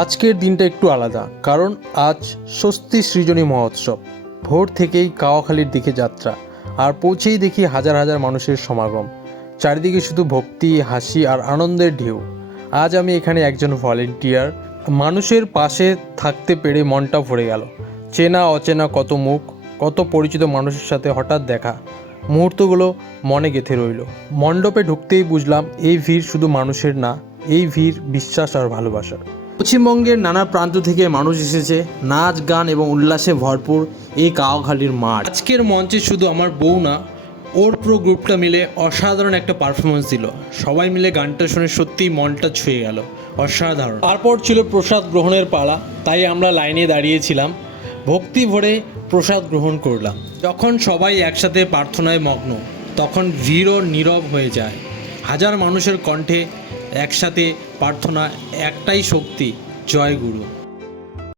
আজকের দিনটা একটু আলাদা, কারণ আজ স্বস্তি সৃজনী মহোৎসব। ভোর থেকেই কাওয়াখালীর দিকে যাত্রা, আর পৌঁছেই দেখি হাজার হাজার মানুষের সমাগম। চারিদিকে শুধু ভক্তি, হাসি আর আনন্দের ঢেউ। আজ আমি এখানে একজন ভলেন্টিয়ার। মানুষের পাশে থাকতে পেরে মনটা ভরে গেল। চেনা অচেনা কত মুখ, কত পরিচিত মানুষের সাথে হঠাৎ দেখা, মুহূর্তগুলো মনে গেঁথে রইল। মণ্ডপে ঢুকতেই বুঝলাম এই ভিড় শুধু মানুষের না, এই ভিড় বিশ্বাস আর ভালোবাসার। পশ্চিমবঙ্গের নানা প্রান্ত থেকে মানুষ এসেছে, নাচ গান এবং উল্লাসে ভরপুর এই কাওয়াখালীর মাঠ। আজকের মঞ্চে শুধু আমার বউ না, ওর পুরো গ্রুপটা মিলে অসাধারণ একটা পারফরমেন্স দিল। সবাই মিলে গানটা শুনে সত্যিই মনটা ছুঁয়ে গেল, অসাধারণ। তারপর ছিল প্রসাদ গ্রহণের পালা, তাই আমরা লাইনে দাঁড়িয়েছিলাম, ভক্তি ভরে প্রসাদ গ্রহণ করলাম। যখন সবাই একসাথে প্রার্থনায় মগ্ন, তখন ভিড়ও নীরব হয়ে যায়। হাজার মানুষের কণ্ঠে একসাথে প্রার্থনা, একটাই শক্তি, জয় গুরু।